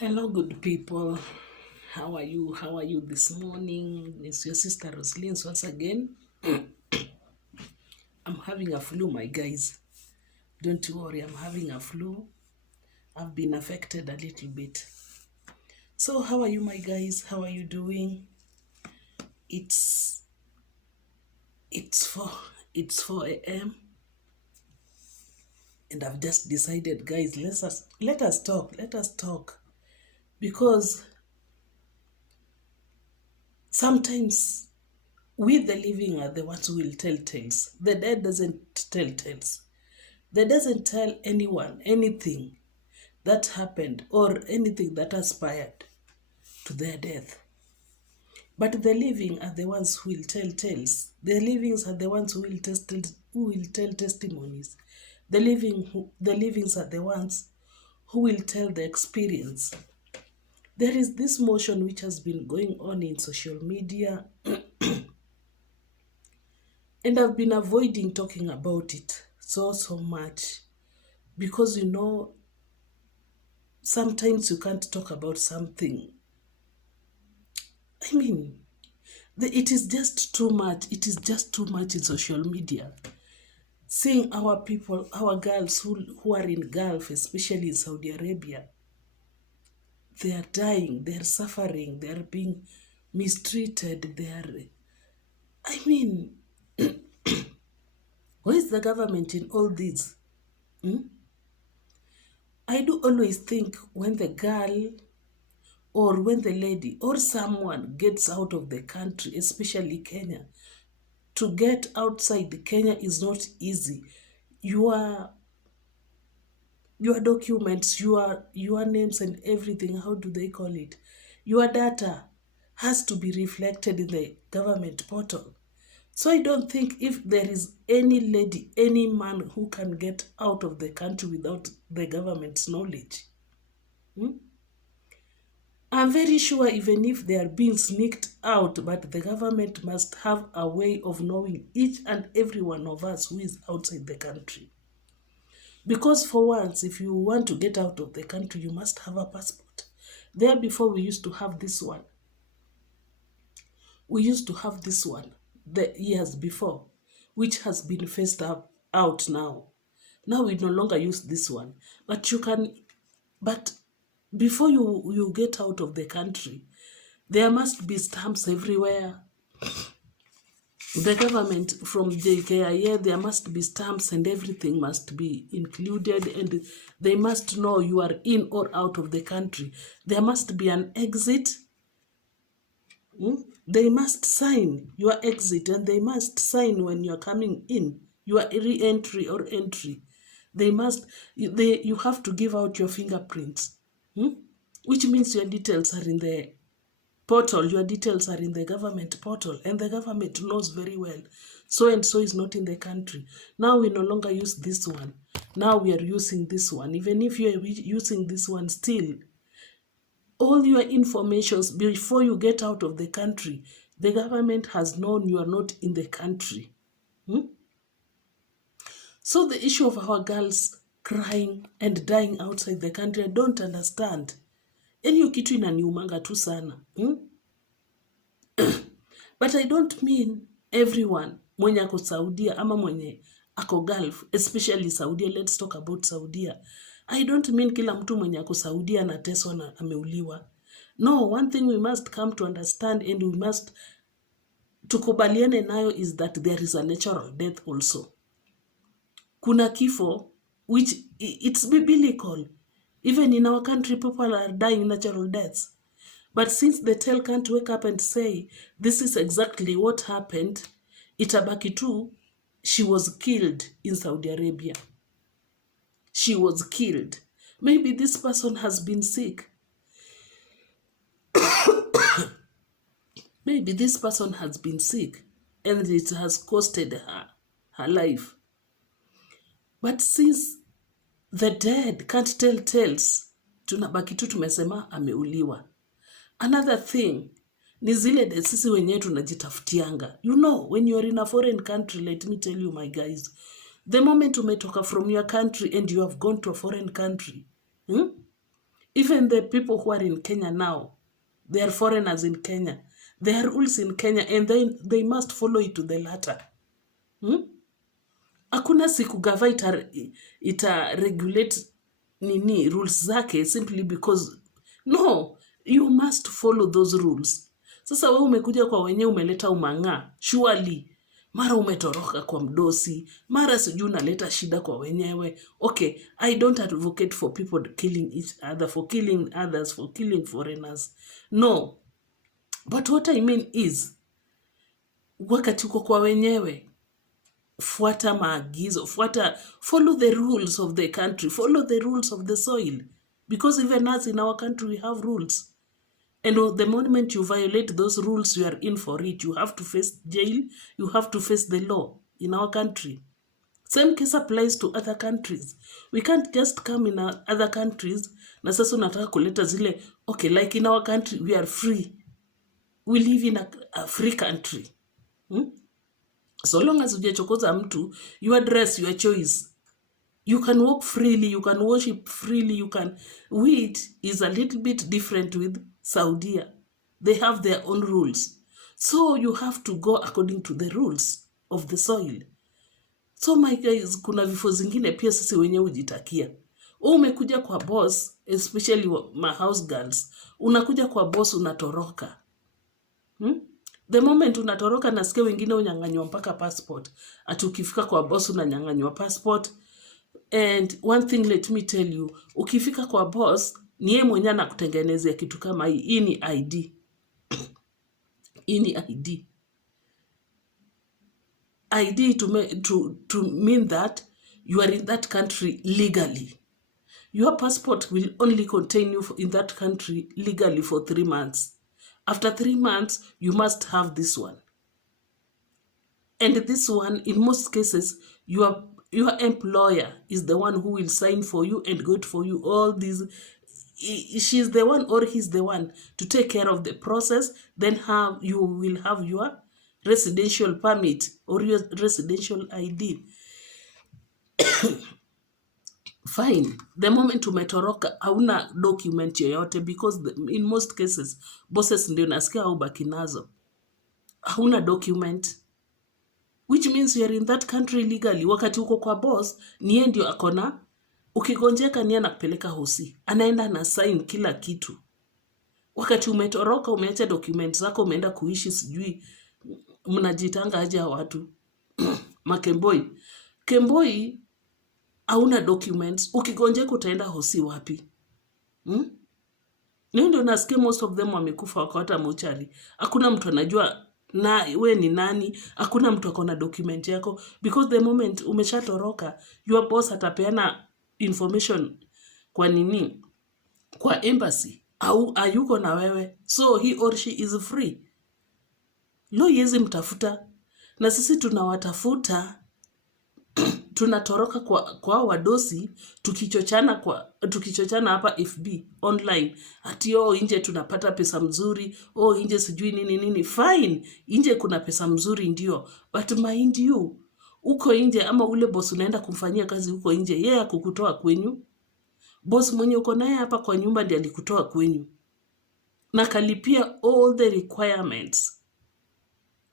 Hello, good people. How are you? How are you this morning? It's your sister Roslyn once again. I'm having a flu, my guys. Don't worry, I'm having a flu. I've been affected a little bit. So, how are you, my guys? How are you doing? It's it's 4 a.m. and I've just decided, guys, let us talk. Let us talk because sometimes we, the living, are the ones who will tell tales. The dead doesn't tell tales. They doesn't tell anyone anything that happened or anything that aspired to their death. But the living are the ones who will tell tales. The livings are the ones who will tell testimonies. The livings are the ones who will tell the experience. There is this motion which has been going on in social media, and I've been avoiding talking about it so much because sometimes you can't talk about something. I mean, it is just too much. It is just too much in social media. Seeing our people, our girls who are in Gulf, especially in Saudi Arabia, they are dying, they are suffering, they are being mistreated, I mean, where is the government in all this? I do always think when the girl or when the lady or someone gets out of the country, especially Kenya, to get outside Kenya is not easy. Your documents, your names and everything, how do they call it? Your data has to be reflected in the government portal. So I don't think if there is any lady, any man who can get out of the country without the government's knowledge. I'm very sure even if they are being sneaked out, but the government must have a way of knowing each and every one of us who is outside the country. Because for once, if you want to get out of the country, you must have a passport. There before we used to have this one. We used to have this one the years before, which has been phased out now. Now we no longer use this one. But before you get out of the country, there must be stamps everywhere. The government from JKIA, there must be stamps and everything must be included, and they must know you are in or out of the country. There must be an exit. They must sign your exit and they must sign when you are coming in, your re-entry or entry. You have to give out your fingerprints, which means your details are in the portal, your details are in the government portal, and the government knows very well so and so is not in the country. Now we no longer use this one. Now we are using this one. Even if you are using this one still, all your informations before you get out of the country, the government has known you are not in the country. So the issue of our girls crying and dying outside the country, I don't understand. Hiyo kitu inaniumanga tu sana. But I don't mean everyone mwenye ako Saudia ama mwenye ako Gulf, especially Saudia. Let's talk about Saudia. I don't mean kila mtu mwenye ako Saudia anateswa na ameuliwa. No, one thing we must come to understand and we must tukubaliane nayo is that there is a natural death also. Kuna kifo, which it's biblical. Even in our country, people are dying natural deaths. But since the tale can't wake up and say, this is exactly what happened, itabaki tu, she was killed in Saudi Arabia. She was killed. Maybe this person has been sick. Maybe this person has been sick and it has costed her life. But since the dead can't tell tales, tunabaki tu tumesema ameuliwa. Another thing, ni zile sisi wenyewe tunajitafutianga. You know, when you are in a foreign country, let me tell you, my guys, the moment umetoka from your country and you have gone to a foreign country, Even the people who are in Kenya now, they are foreigners in Kenya. There are rules in Kenya and they must follow it to the letter. Hakuna siku gava ita regulate nini rules zake simply because no, you must follow those rules. Sasa wewe umekuja kwa wenyewe umeleta umang'aa, surely mara umetoroka kwa mdosi, mara sijui unaleta shida kwa wenyewe. Okay, I don't advocate for people killing each other, for killing others, for killing foreigners. No. But what I mean is, wakati uko kwa wenyewe, fuata maagizo, follow the rules of the country, follow the rules of the soil. Because even us in our country, we have rules. And the moment you violate those rules, you are in for it. You have to face jail, you have to face the law in our country. Same case applies to other countries. We can't just come in other countries, na sasa unataka kuleta zile, okay, like in our country, we are free. We live in a free country. So long as hujachokoza mtu, your dress, your choice. You can walk freely, you can worship freely, you can... Wheat is a little bit different with Saudi. They have their own rules. So you have to go according to the rules of the soil. So my guys, kuna vifo zingine pia sisi wenye ujitakia. Umekuja kwa boss, especially my house girls, unakuja kwa boss unatoroka. The moment unatoroka nasikia wengine unyang'anywa mpaka passport. Ati ukifika kwa boss unanyang'anywa passport. And one thing let me tell you, ukifika kwa boss, ni yeye mwenyewe anakutengenezea kitu kama hii. Hii ni ID. Hii ni ID. ID to mean that you are in that country legally. Your passport will only contain you in that country legally for 3 months. After 3 months, you must have this one. And this one, in most cases, your employer is the one who will sign for you and get for you all these. She's the one or he's the one to take care of the process. Then you will have your residential permit or your residential ID. Fine. The moment umetoroka, hauna document yoyote because in most cases, bosses ndio nasikia au baki nazo. Hauna document. Which means you are in that country legally. Wakati uko kwa boss, niye ndio akona. Ukigonjeka niye anakupeleka hosi. Anaenda na sign kila kitu. Wakati umetoroka, umeacha documents zako, umeenda kuishi sijui. Mnajitanga aje watu. Makemboi. Kemboi, hauna documents. Ukigonjeka utaenda hosi wapi? Ndio nasikia most of them wamekufa wakawata mochari. Hakuna mtu anajua na we ni nani, hakuna mtu akona document yako because the moment umeshatoroka, your boss atapeana information kwa nini? Kwa embassy au ayuko na wewe, so he or she is free. Lo yezi mtafuta na sisi tunawatafuta. Tunatoroka kwa wadosi tukichochana hapa FB online ati nje tunapata pesa mzuri, nje sijui nini. Fine, nje kuna pesa mzuri ndio, but mind you, uko nje ama ule boss unaenda kumfanyia kazi uko nje, yeye akukutoa kwenyu. Boss mwenye uko naye hapa kwa nyumba ndiye alikutoa kwenyu na kalipia all the requirements.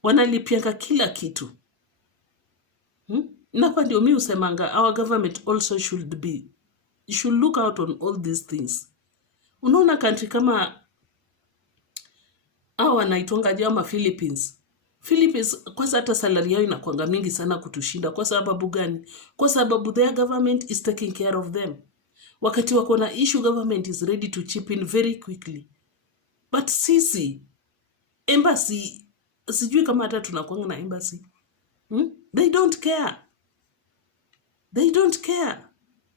Wanalipianga kila kitu. Napa ndio mi usemanga, our government also should look out on all these things. Unaona country kama wanaitonga jama Philippines. Philippines kwanza hata salary yao inakuanga mingi sana kutushinda. Kwa sababu gani? Kwa sababu their government is taking care of them. Wakati wako na issue, government is ready to chip in very quickly. But sisi, embassy, sijui kama hata tunakuanga na embassy. They don't care. They don't care.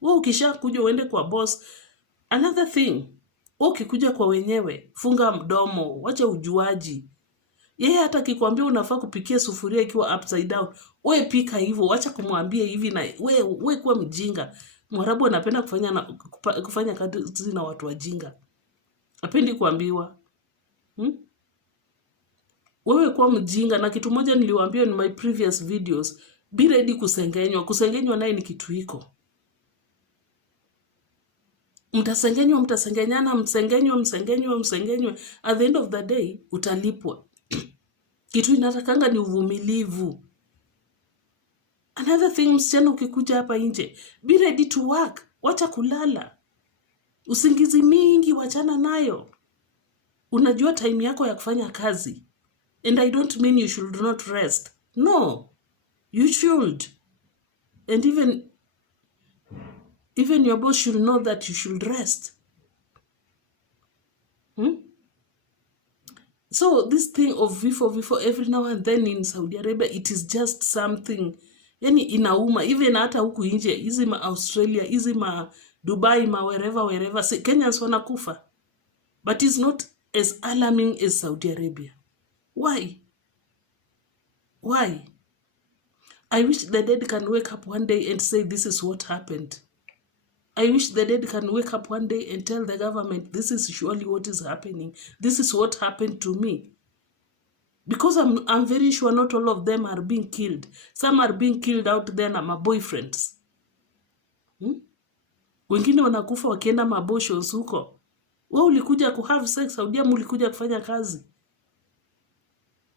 Ukisha kuja uende kwa boss. Another thing, ukikuja kwa wenyewe, funga mdomo, wacha ujuaji. Yeye hata kikwambia unafaa kupikia sufuria ikiwa upside down, we pika hivyo, wacha kumwambia hivi na we kuwa mjinga. Mwarabu anapenda kufanya kazi na watu wajinga. Hapendi kuambiwa. Wewe kuwa mjinga, na kitu moja niliwaambia in my previous videos, be ready kusengenywa. Kusengenywa naye ni kitu iko. mtasengenyana, msengenywe. At the end of the day, utalipwa. Kitu inatakanga ni uvumilivu. Another thing, msichana ukikuja hapa nje, be ready to work. Wacha kulala. Usingizi mingi wachana nayo. Unajua time yako ya kufanya kazi. And I don't mean you should not rest. No. You should. And even your boss should know that you should rest. So this thing of vifo every now and then in Saudi Arabia, it is just something. Yani inauma. Even hata huku nje, hizi ma Australia, hizi ma Dubai, ma wherever. Kenyans wanakufa. But it's not as alarming as Saudi Arabia. Why? I wish the dead can wake up one day and say, this is what happened. I wish the dead can wake up one day and tell the government, this is surely what is happening. This is what happened to me. Because I'm very sure not all of them are being killed. Some are being killed out there na boyfriends. Wengine wanakufa wakienda maboshos huko. Wewe ulikuja kuhave sex, Saudia ulikuja kufanya kazi.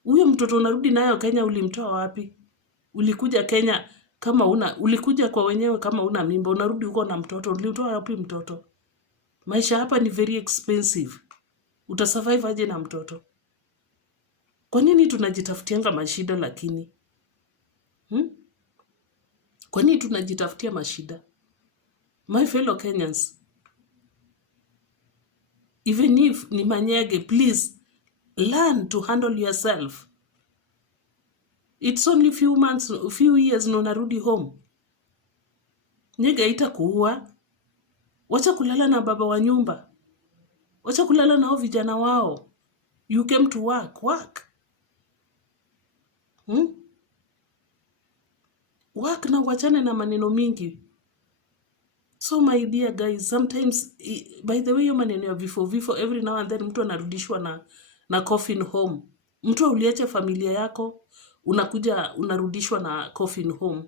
Huyo mtoto unarudi nayo Kenya ulimtoa wapi? Ulikuja Kenya kama ulikuja kwa wenyewe kama una mimba, unarudi huko na mtoto. Ulimtoa wapi mtoto? Maisha hapa ni very expensive. Utasurvive aje na mtoto? Kwa nini tunajitafutianga mashida lakini? Kwa nini tunajitafutia mashida? My fellow Kenyans, even if ni manyege, please learn to handle yourself. It's only few years na unarudi home. Nyege haitakuua. Wacha kulala na baba wa nyumba. Wacha kulala na hao vijana wao. You came to work. Work na wachane na maneno mingi. So my dear guys, sometimes, by the way, yo maneno ya vifo, every now and then mtu anarudishwa na coffin home. Mtu uliacha familia yako, unakuja unarudishwa na coffin home.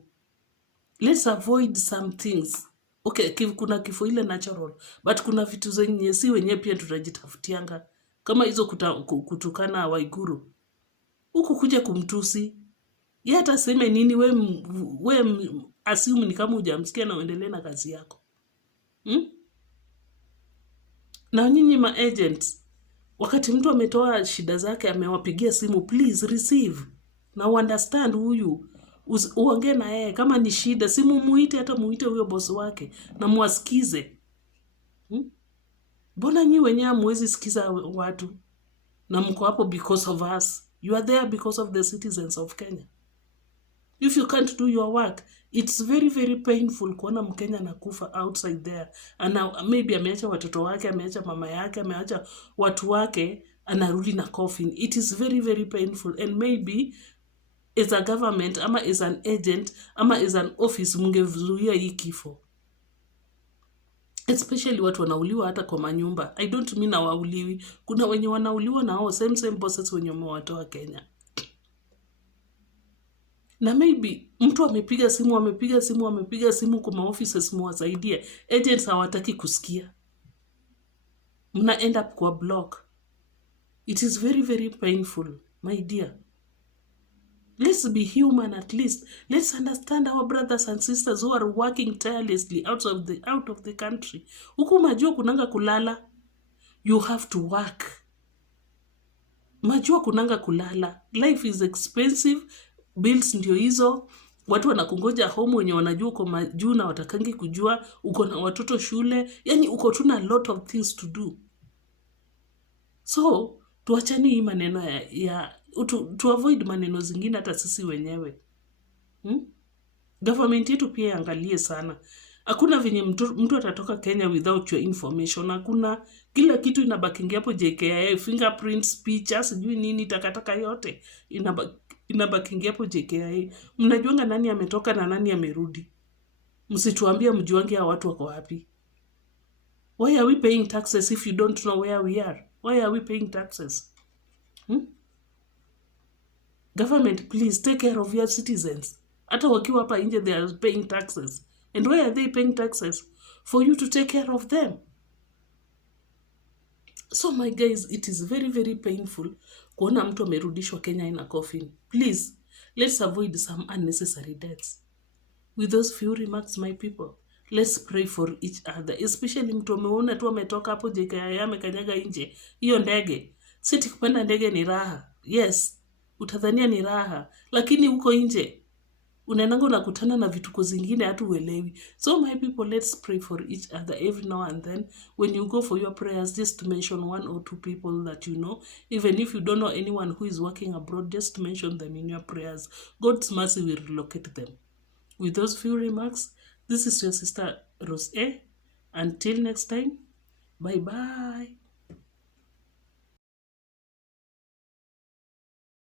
Let's avoid some things. Okay, kuna kifo ile natural, but kuna vitu zenye si wenyewe pia tutajitafutianga. Kama hizo kutukana Waiguru. Huku kuja kumtusi. Yeye hata sema nini, we assume ni kama hujamsikia na uendelee na kazi yako. Na nyinyi ma agents, wakati mtu ametoa shida zake, amewapigia simu, please receive. Na understand huyu. Uongee na yeye kama ni shida, simu muite, hata muite huyo boss wake na muwasikize. Mbona nyinyi wenyewe hamwezi sikiza watu? Na mko hapo because of us. You are there because of the citizens of Kenya. If you can't do your work, it's very, very painful kuona Mkenya nakufa outside there. And maybe ameacha watoto wake, ameacha mama yake, ameacha watu wake, anarudi na coffin. It is very, very painful. And maybe as a government, ama as an agent, ama as an office, mungezuia hii kifo. Especially watu wanauliwa hata kwa manyumba. I don't mean hawauliwi. Kuna wenye wanauliwa na hao same bosses wenye wamewatoa Kenya. Na maybe mtu amepiga simu kwa maoffices muwasaidie. Agents hawataki kusikia. Mna end up kwa block. It is very, very painful, my dear. Let's be human at least. Let's understand our brothers and sisters who are working tirelessly out of the country. Huku majua kunanga kulala. You have to work. Majua kunanga kulala. Life is expensive. Bills ndio hizo. Watu wanakungoja home wenye wanajua uko majuu na watakangi kujua uko na watoto shule. Yani uko tuna lot of things to do. So, tuachani hii maneno to avoid maneno zingine hata sisi wenyewe. Government yetu pia iangalie sana. Hakuna venye mtu atatoka Kenya without your information. Hakuna, kila kitu inabakingia hapo JKIA, fingerprints, pictures, sijui nini, takataka yote inabakingia hapo JKIA. Mnajuanga nani ametoka na nani amerudi. Msituambie mjuange ya watu wako wapi. Why are we paying taxes if you don't know where we are? Why are we paying taxes? Government, please take care of your citizens. Hata wakiwa hapa nje, they are paying taxes. And why are they paying taxes? For you to take care of them. So my guys, it is very very painful kuona mtu amerudishwa Kenya in a coffin. Please, let's avoid some unnecessary deaths. With those few remarks, my people, let's pray for each other, especially mtu ameona tu ametoka hapo JKIA amekanyaga nje hiyo ndege. Siti kupanda ndege ni raha, yes, utadhania ni raha, lakini huko nje unaendanga unakutana na vituko zingine hatu uelewi. So my people, let's pray for each other every now and then. When you go for your prayers, just mention one or two people that you know. Even if you don't know anyone who is working abroad, just mention them in your prayers. God's mercy will relocate them. With those few remarks, this is your sister Rose A. Until next time, bye bye.